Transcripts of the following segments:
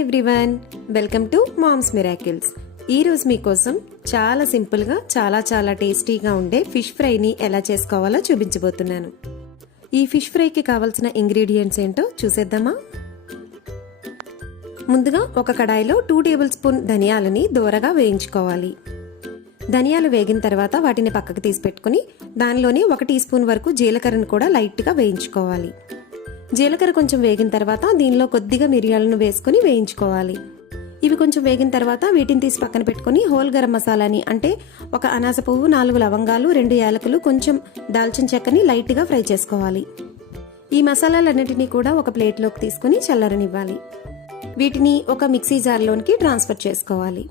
Everyone, welcome to mom's miracles. ఈరోజు మీకోసం చాలా సింపుల్గా చాలా టేస్టీగా ఉండే ఫిష్ ఫ్రైని ఎలా చేసుకోవాలో చూపించబోతున్నాను. ఈ ఫిష్ ఫ్రైకి కావాల్సిన ఇంగ్రీడియంట్స్ ఏంటో చూసేద్దామా? ముందుగా ఒక కడాయిలో 2 టేబుల్ స్పూన్ ధనియాలని దోరగా వేయించుకోవాలి. ధనియాలు వేగిన తర్వాత వాటిని పక్కకు తీసి పెట్టుకుని దానిలోనే 1 టీ స్పూన్ వరకు జీలకర్రను కూడా లైట్గా వేయించుకోవాలి. జీలకర్ర కొంచెం వేగిన తర్వాత దీనిలో కొద్దిగా మిరియాలను వేసుకుని వేయించుకోవాలి. ఇవి కొంచెం వేగిన తర్వాత వీటిని తీసి పక్కన పెట్టుకుని హోల్ గరం మసాలాని అంటే ఒక అనాస పువ్వు, 4 లవంగాలు, 2 యాలకులు, కొంచెం దాల్చిన చెక్కని లైట్గా ఫ్రై చేసుకోవాలి. ఈ మసాలాలన్నిటినీ కూడా ఒక ప్లేట్లోకి తీసుకుని చల్లరనివ్వాలి. వీటిని ఒక మిక్సీ జార్లోనికి ట్రాన్స్ఫర్ చేసుకోవాలి.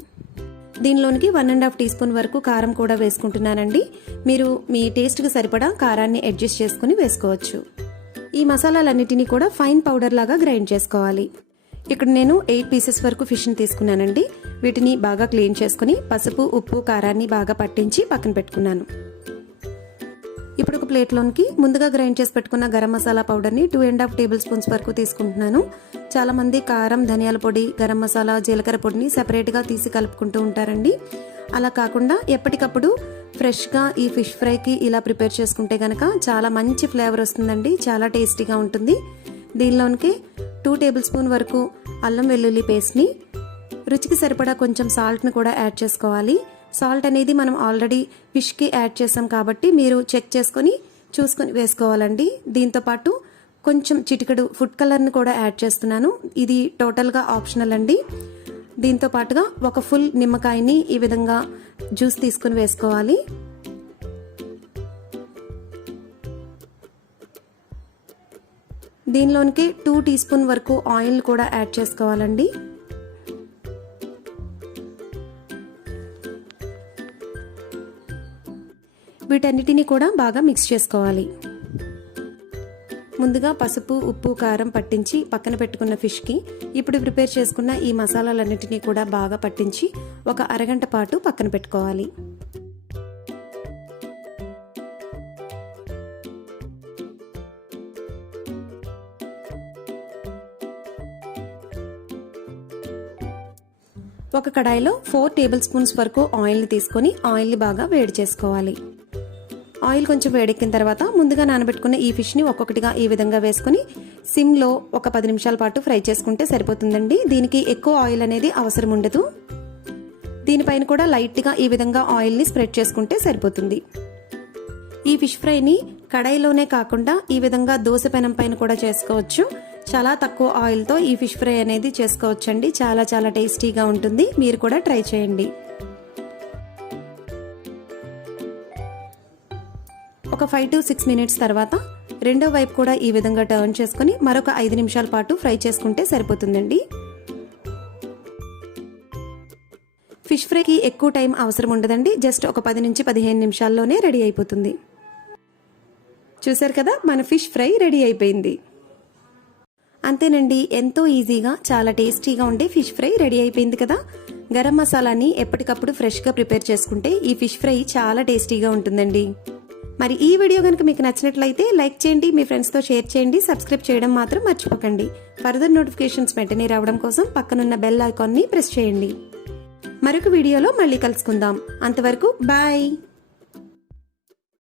దీనిలోనికి 1.5 టీ స్పూన్ వరకు కారం కూడా వేసుకుంటున్నానండి. మీరు మీ టేస్ట్కి సరిపడా కారాన్ని అడ్జస్ట్ చేసుకుని వేసుకోవచ్చు. ఈ మసాలాలన్నిటినీ కూడా ఫైన్ పౌడర్ లాగా గ్రైండ్ చేసుకోవాలి. ఇక్కడ నేను 8 పీసెస్ వరకు ఫిష్ని తీసుకున్నానండి. వీటిని బాగా క్లీన్ చేసుకుని పసుపు, ఉప్పు, కారాన్ని బాగా పట్టించి పక్కన పెట్టుకున్నాను. ఇప్పుడు ఒక ప్లేట్లోనికి ముందుగా గ్రైండ్ చేసి పెట్టుకున్న గరం మసాలా పౌడర్ని 2.5 టేబుల్ స్పూన్స్ వరకు తీసుకుంటున్నాను. చాలా మంది కారం, ధనియాల పొడి, గరం మసాలా, జీలకర్ర పొడిని సెపరేట్గా తీసి కలుపుకుంటూ ఉంటారండి. అలా కాకుండా ఎప్పటికప్పుడు ఫ్రెష్గా ఈ ఫిష్ ఫ్రైకి ఇలా ప్రిపేర్ చేసుకుంటే కనుక చాలా మంచి ఫ్లేవర్ వస్తుందండి. చాలా టేస్టీగా ఉంటుంది. దీనిలోనికి 2 టేబుల్ స్పూన్ వరకు అల్లం వెల్లుల్లి పేస్ట్ని, రుచికి సరిపడా కొంచెం సాల్ట్ని కూడా యాడ్ చేసుకోవాలి. సాల్ట్ అనేది మనం ఆల్రెడీ ఫిష్కి యాడ్ చేసాం కాబట్టి మీరు చెక్ చేసుకొని చూసుకొని వేసుకోవాలండి. దీంతోపాటు కొంచెం చిటికెడు ఫుడ్ కలర్ని కూడా యాడ్ చేస్తున్నాను. ఇది టోటల్గా ఆప్షనల్ అండి. దీంతో పాటుగా ఒక ఫుల్ నిమ్మకాయని ఈ విధంగా జ్యూస్ తీసుకుని వేసుకోవాలి. దీనిలోనికి 2 టీ స్పూన్ వరకు ఆయిల్ కూడా యాడ్ చేసుకోవాలండి. వీటన్నిటిని కూడా బాగా మిక్స్ చేసుకోవాలి. ముందుగా పసుపు, ఉప్పు, కారం పట్టించి పక్కన పెట్టుకున్న ఫిష్కి ఇప్పుడు ప్రిపేర్ చేసుకున్న ఈ మసాలాలన్నిటినీ కూడా బాగా పట్టించి ఒక అరగంట పాటు పక్కన పెట్టుకోవాలి. ఒక కడాయిలో 4 టేబుల్ స్పూన్స్ వరకు ఆయిల్ని తీసుకొని ఆయిల్ని బాగా వేడి చేసుకోవాలి. ఆయిల్ కొంచెం వేడెక్కిన తర్వాత ముందుగా నానబెట్టుకున్న ఈ ఫిష్ని ఒక్కొక్కటిగా ఈ విధంగా వేసుకుని సిమ్లో ఒక 10 నిమిషాల పాటు ఫ్రై చేసుకుంటే సరిపోతుందండి. దీనికి ఎక్కువ ఆయిల్ అనేది అవసరం ఉండదు. దీనిపైన కూడా లైట్గా ఈ విధంగా ఆయిల్ని స్ప్రెడ్ చేసుకుంటే సరిపోతుంది. ఈ ఫిష్ ఫ్రైని కడాయిలోనే కాకుండా ఈ విధంగా దోశ పెనం పైన కూడా చేసుకోవచ్చు. చాలా తక్కువ ఆయిల్తో ఈ ఫిష్ ఫ్రై అనేది చేసుకోవచ్చండి. చాలా టేస్టీగా ఉంటుంది. మీరు కూడా ట్రై చేయండి. ఒక 5 to 6 మినిట్స్ తర్వాత రెండో వైపు కూడా ఈ విధంగా టర్న్ చేసుకుని మరొక 5 నిమిషాల పాటు ఫ్రై చేసుకుంటే సరిపోతుందండి. ఫిష్ ఫ్రైకి ఎక్కువ టైం అవసరం ఉండదండి. జస్ట్ ఒక 10 నుంచి 15 నిమిషాల్లోనే రెడీ అయిపోతుంది. చూసారు కదా, మన ఫిష్ ఫ్రై రెడీ అయిపోయింది. అంతేనండి, ఎంతో ఈజీగా చాలా టేస్టీగా ఉండే ఫిష్ ఫ్రై రెడీ అయిపోయింది కదా. గరం మసాలాని ఎప్పటికప్పుడు ఫ్రెష్గా ప్రిపేర్ చేసుకుంటే ఈ ఫిష్ ఫ్రై చాలా టేస్టీగా ఉంటుందండి. మరి ఈ వీడియో కనుక మీకు నచ్చినట్లయితే లైక్ చేయండి, మీ ఫ్రెండ్స్తో షేర్ చేయండి, సబ్స్క్రైబ్ చేయడం మాత్రం మర్చిపోకండి. ఫర్దర్ నోటిఫికేషన్స్ వెంటనే రావడం కోసం పక్కనున్న బెల్ ఐకాన్ని ప్రెస్ చేయండి. మరొక వీడియోలో మళ్ళీ కలుసుకుందాం. అంతవరకు బాయ్.